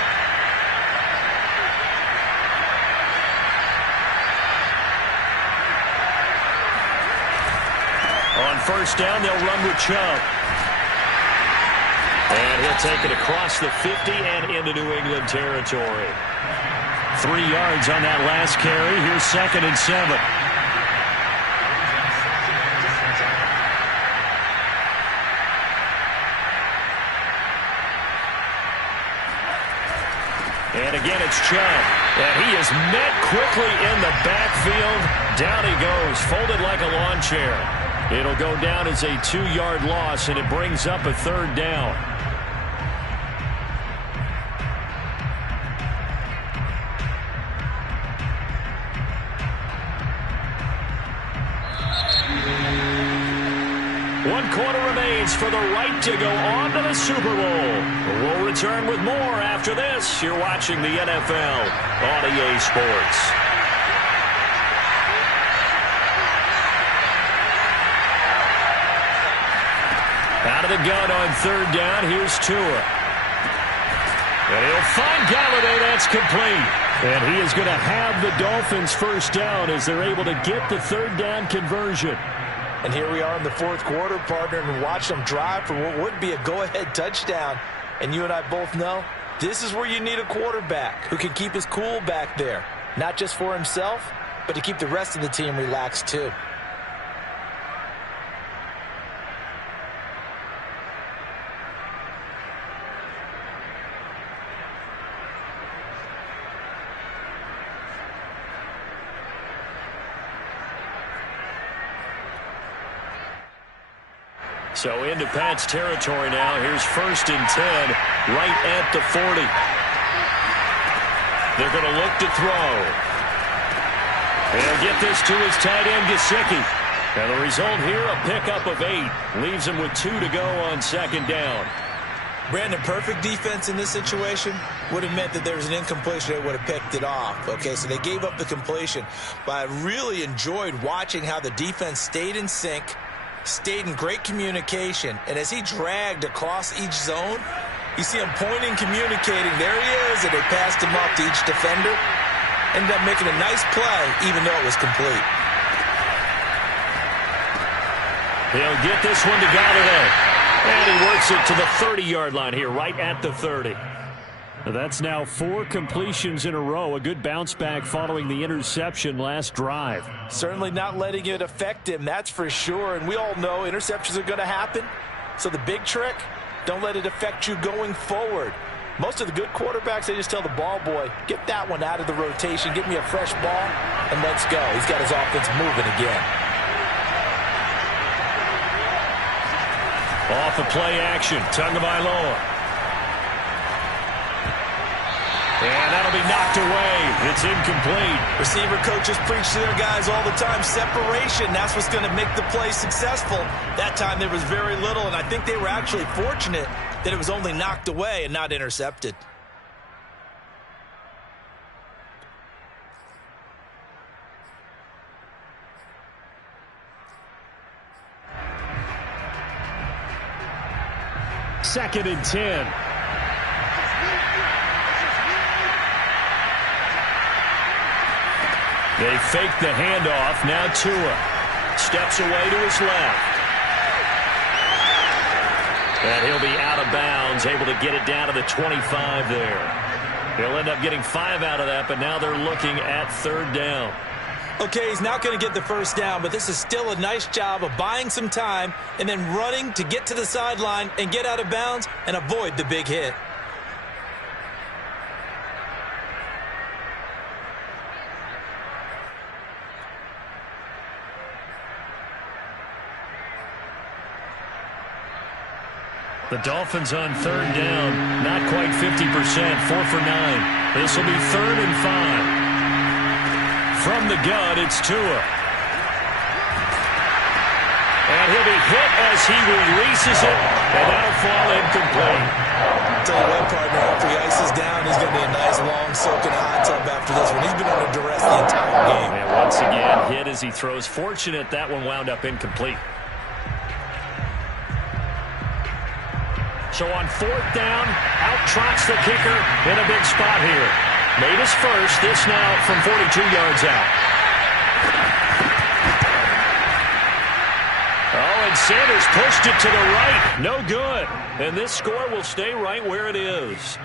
On 1st down, they'll run with Chubb. And he'll take it across the 50 and into New England territory. 3 yards on that last carry. Here's 2nd and 7. And again, it's Chubb. And he is met quickly in the backfield. Down he goes, folded like a lawn chair. It'll go down as a 2-yard loss, and it brings up a 3rd down. One quarter remains for the right to go on to the Super Bowl. We'll return with more after this. You're watching the NFL on EA Sports. Out of the gun on 3rd down. Here's Tua. And he'll find Galladay. That's complete. And he is going to have the Dolphins' 1st down as they're able to get the 3rd down conversion. And here we are in the 4th quarter, partner, and watch them drive for what would be a go-ahead touchdown. And you and I both know this is where you need a quarterback who can keep his cool back there. Not just for himself, but to keep the rest of the team relaxed too. So into Pat's territory now. Here's 1st and 10, right at the 40. They're going to look to throw. They'll get this to his tight end, Gesicki. And the result here, a pickup of 8. Leaves him with 2 to go on 2nd down. Brandon, perfect defense in this situation would have meant that there was an incompletion. They would have picked it off. Okay, so they gave up the completion. But I really enjoyed watching how the defense stayed in sync, stayed in great communication, and as he dragged across each zone, you see him pointing, communicating. There he is, and they passed him up to each defender. Ended up making a nice play, even though it was complete. He'll get this one to Galladay. And he works it to the 30-yard line here, right at the 30. That's now 4 completions in a row. A good bounce back following the interception last drive. Certainly not letting it affect him, that's for sure. And we all know interceptions are going to happen. So the big trick, don't let it affect you going forward. Most of the good quarterbacks, they just tell the ball boy, get that one out of the rotation, get me a fresh ball, and let's go. He's got his offense moving again. Off of play action, Tagovailoa. And that'll be knocked away. It's incomplete. Receiver coaches preach to their guys all the time. Separation, that's what's going to make the play successful. That time there was very little, and I think they were actually fortunate that it was only knocked away and not intercepted. Second and 10. They fake the handoff. Now Tua steps away to his left. And he'll be out of bounds, able to get it down to the 25 there. He'll end up getting 5 out of that, but now they're looking at 3rd down. Okay, he's not going to get the 1st down, but this is still a nice job of buying some time and then running to get to the sideline and get out of bounds and avoid the big hit. The Dolphins on 3rd down, not quite 50%, 4 for 9. This will be 3rd and 5. From the gun, it's Tua. And he'll be hit as he releases it, and that'll fall incomplete. I'll tell you what, partner, after he ices down, he's going to be a nice long soak in a hot tub after this one. He's been under duress the entire game. And once again, hit as he throws. Fortunate that one wound up incomplete. So on 4th down, out trots the kicker in a big spot here. Made his first, this now from 42 yards out. Oh, and And Sanders pushed it to the right. No good. And this score will stay right where it is.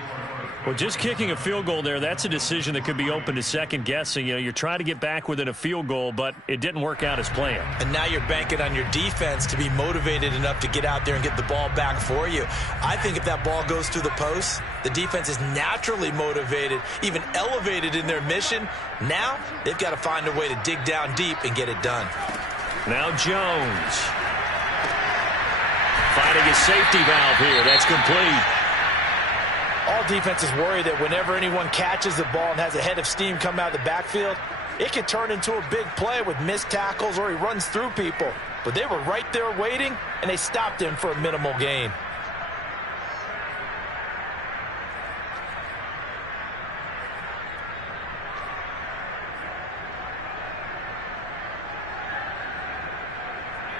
Well, just kicking a field goal there, that's a decision that could be open to second guessing. You know, you're trying to get back within a field goal, but it didn't work out as planned. And now you're banking on your defense to be motivated enough to get out there and get the ball back for you. I think if that ball goes through the post, the defense is naturally motivated, even elevated in their mission. Now they've got to find a way to dig down deep and get it done. Now Jones. Finding a safety valve here. That's complete. All defenses worry that whenever anyone catches the ball and has a head of steam come out of the backfield, it can turn into a big play with missed tackles or he runs through people. But they were right there waiting, and they stopped him for a minimal gain.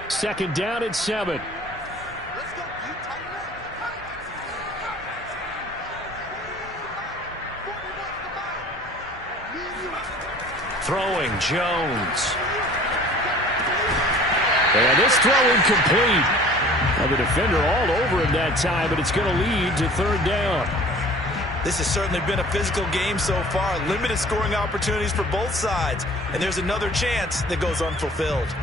Second down and 7. Throwing, Jones. And this throw incomplete. Well, the defender all over him that time, but it's going to lead to third down. This has certainly been a physical game so far. Limited scoring opportunities for both sides. And there's another chance that goes unfulfilled.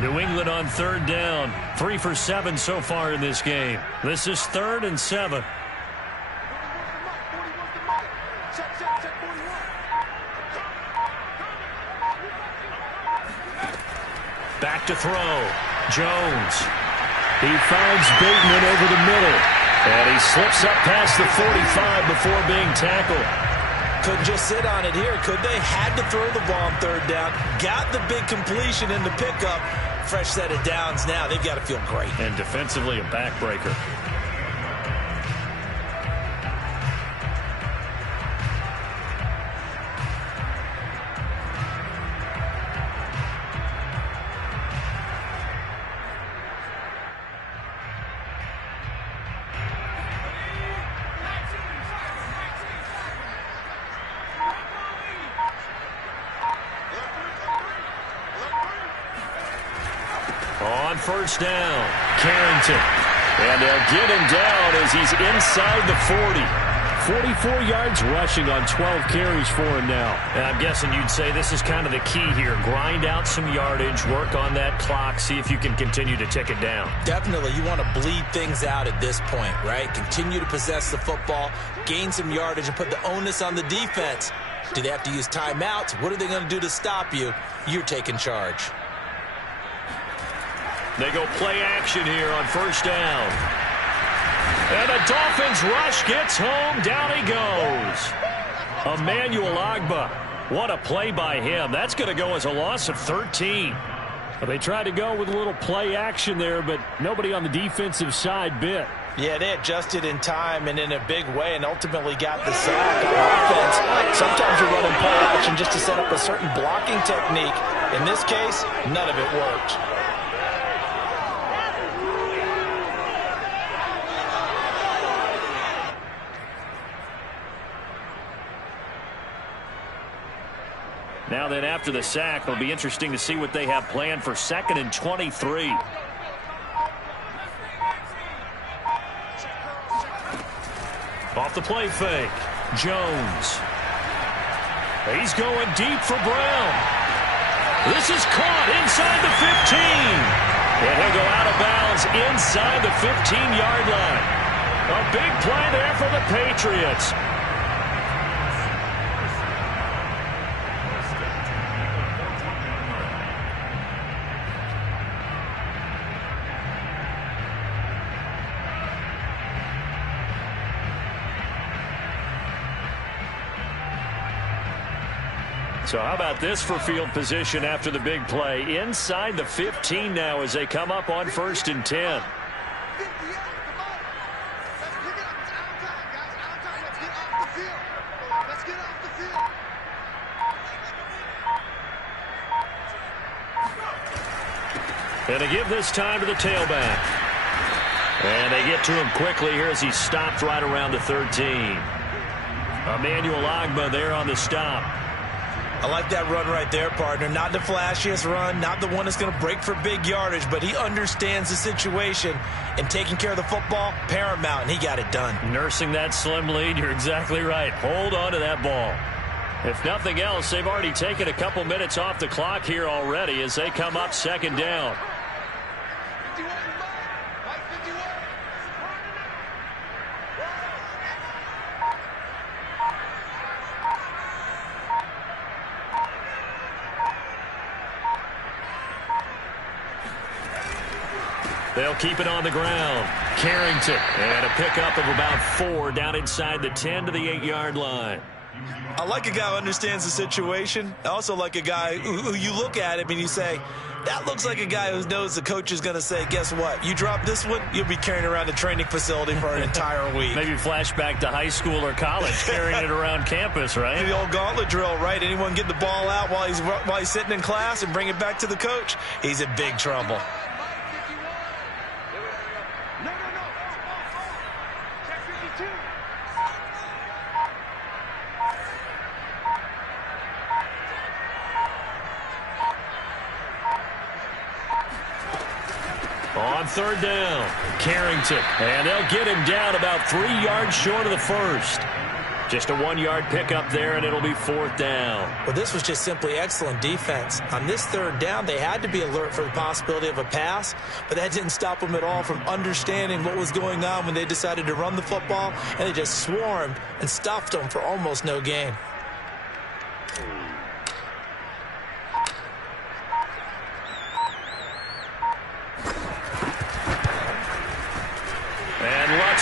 New England on third down. 3 for 7 so far in this game. This is 3rd and 7. Back to throw. Jones. He finds Bateman over the middle. And he slips up past the 45 before being tackled. Couldn't just sit on it here, could they? Had to throw the ball on third down. Got the big completion in the pickup. Fresh set of downs now. They've got to feel great. And defensively, a backbreaker. On first down, Carrington. And they'll get him down as he's inside the 40. 44 yards rushing on 12 carries for him now. And I'm guessing you'd say this is kind of the key here. Grind out some yardage, work on that clock, see if you can continue to tick it down. Definitely. You want to bleed things out at this point, right? Continue to possess the football, gain some yardage, and put the onus on the defense. Do they have to use timeouts? What are they going to do to stop you? You're taking charge. They go play action here on first down. And the Dolphins rush gets home. Down he goes. Emmanuel Ogbah. What a play by him. That's going to go as a loss of 13. Well, they tried to go with a little play action there, but nobody on the defensive side bit. Yeah, they adjusted in time and in a big way and ultimately got the sack on offense. Sometimes you're running play action just to set up a certain blocking technique. In this case, none of it worked. Now then, after the sack, it'll be interesting to see what they have planned for 2nd and 23. Off the play fake. Jones. He's going deep for Brown. This is caught inside the 15. And he'll go out of bounds inside the 15-yard line. A big play there for the Patriots. So how about this for field position after the big play? Inside the 15 now as they come up on 1st and 10. And they give this time to the tailback. And they get to him quickly here as he stopped right around the 13. Emmanuel Ogbah there on the stop. I like that run right there, partner. Not the flashiest run, not the one that's going to break for big yardage, but he understands the situation, and taking care of the football, paramount, and he got it done. Nursing that slim lead, you're exactly right. Hold on to that ball. If nothing else, they've already taken a couple minutes off the clock here already as they come up second down. They'll keep it on the ground. Carrington, and a pickup of about 4 down inside the 10 to the 8-yard line. I like a guy who understands the situation. I also like a guy who you look at him and you say, that looks like a guy who knows the coach is going to say, guess what? You drop this one, you'll be carrying around the training facility for an entire week. Maybe flashback to high school or college, carrying it around campus, right? The old gauntlet drill, right? Anyone get the ball out while he's sitting in class and bring it back to the coach? He's in big trouble. On third down, Carrington, and they'll get him down about 3 yards short of the first. Just a 1-yard pickup there, and it'll be 4th down. Well, this was just simply excellent defense. On this third down, they had to be alert for the possibility of a pass, but that didn't stop them at all from understanding what was going on when they decided to run the football, and they just swarmed and stuffed them for almost no gain.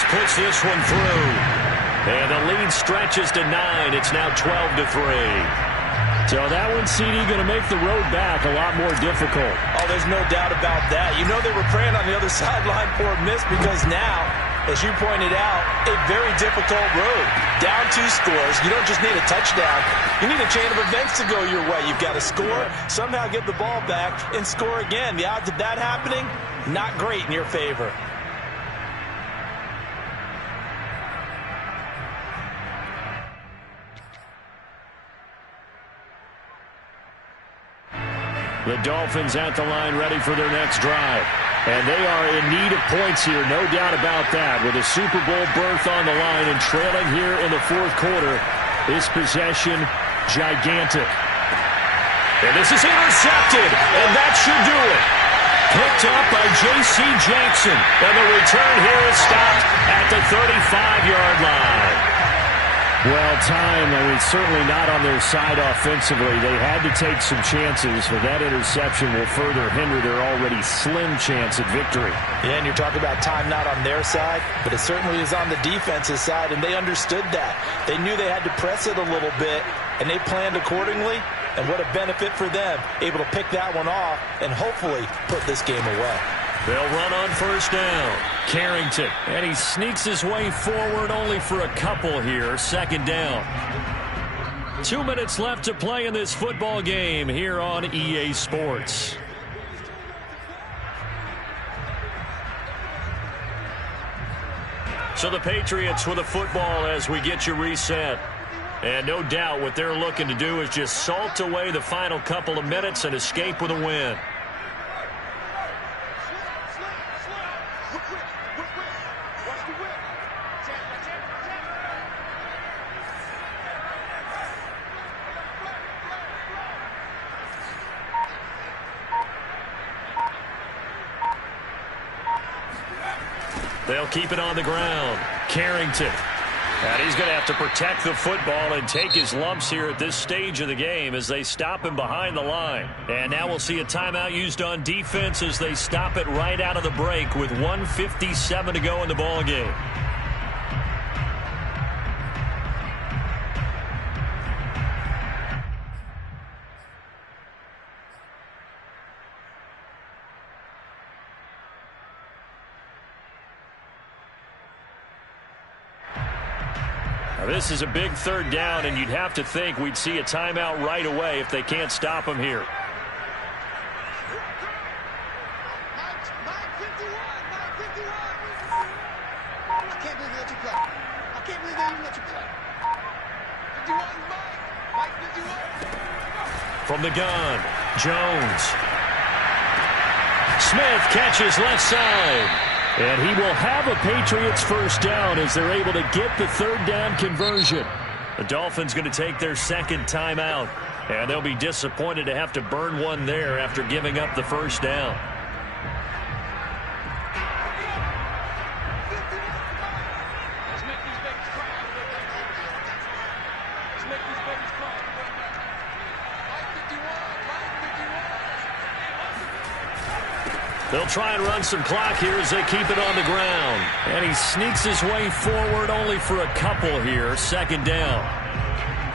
Puts this one through. And the lead stretches to 9. It's now 12-3. So that one, CD, going to make the road back a lot more difficult. Oh, there's no doubt about that. You know they were praying on the other sideline for a miss because now, as you pointed out, a very difficult road. Down 2 scores. You don't just need a touchdown. You need a chain of events to go your way. You've got to score, somehow get the ball back, and score again. The odds of that happening, not great in your favor. The Dolphins at the line ready for their next drive. And they are in need of points here, no doubt about that. With a Super Bowl berth on the line and trailing here in the 4th quarter, this possession gigantic. And this is intercepted, and that should do it. Picked up by J.C. Jackson. And the return here is stopped at the 35-yard line. Well, time, certainly not on their side offensively. They had to take some chances, but that interception will further hinder their already slim chance at victory. Yeah, and you're talking about time not on their side, but it certainly is on the defense's side, and they understood that. They knew they had to press it a little bit, and they planned accordingly, and what a benefit for them, able to pick that one off and hopefully put this game away. They'll run on first down. Carrington, and he sneaks his way forward only for a couple here. 2nd down. 2 minutes left to play in this football game here on EA Sports. So the Patriots with the football as we get you reset. And no doubt what they're looking to do is just salt away the final couple of minutes and escape with a win. They'll keep it on the ground. Carrington. And he's going to have to protect the football and take his lumps here at this stage of the game as they stop him behind the line. And now we'll see a timeout used on defense as they stop it right out of the break with 1:57 to go in the ball game. This is a big 3rd down, and you'd have to think we'd see a timeout right away if they can't stop him here. I can't believe they let you play. I can't believe they even let you play. 51, Mike 51. From the gun, Jones. Smith catches left side. And he will have a Patriots first down as they're able to get the third down conversion. The Dolphins going to take their second timeout. And they'll be disappointed to have to burn one there after giving up the first down. They'll try and run some clock here as they keep it on the ground. And he sneaks his way forward only for a couple here. Second down.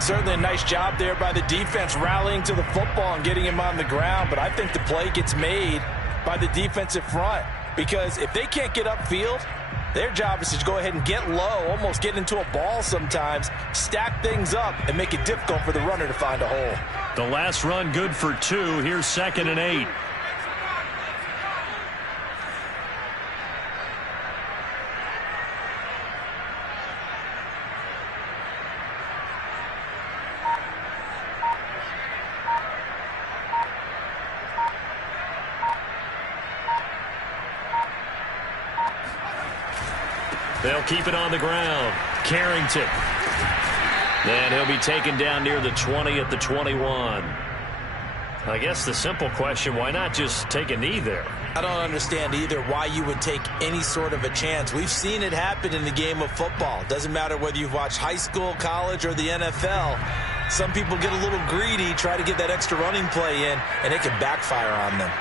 Certainly a nice job there by the defense rallying to the football and getting him on the ground. But I think the play gets made by the defensive front. Because if they can't get upfield, their job is to go ahead and get low, almost get into a ball sometimes, stack things up, and make it difficult for the runner to find a hole. The last run good for 2. Here's 2nd and 8. They'll keep it on the ground. Carrington. And he'll be taken down near the 20 at the 21. I guess the simple question, why not just take a knee there? I don't understand either why you would take any sort of a chance. We've seen it happen in the game of football. Doesn't matter whether you've watched high school, college, or the NFL. Some people get a little greedy, try to get that extra running play in, and it can backfire on them.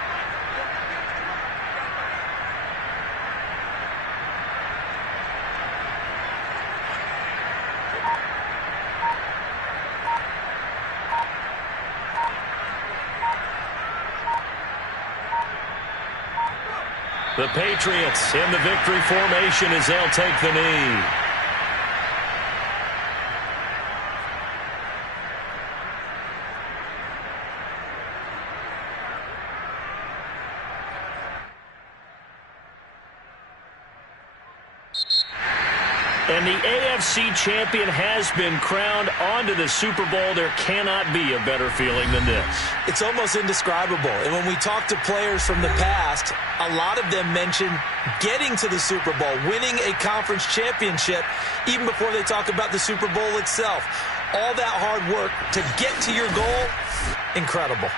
The Patriots in the victory formation as they'll take the knee. And the AFC champion has been crowned onto the Super Bowl. There cannot be a better feeling than this. It's almost indescribable. And when we talk to players from the past, a lot of them mention getting to the Super Bowl, winning a conference championship, even before they talk about the Super Bowl itself. All that hard work to get to your goal, incredible.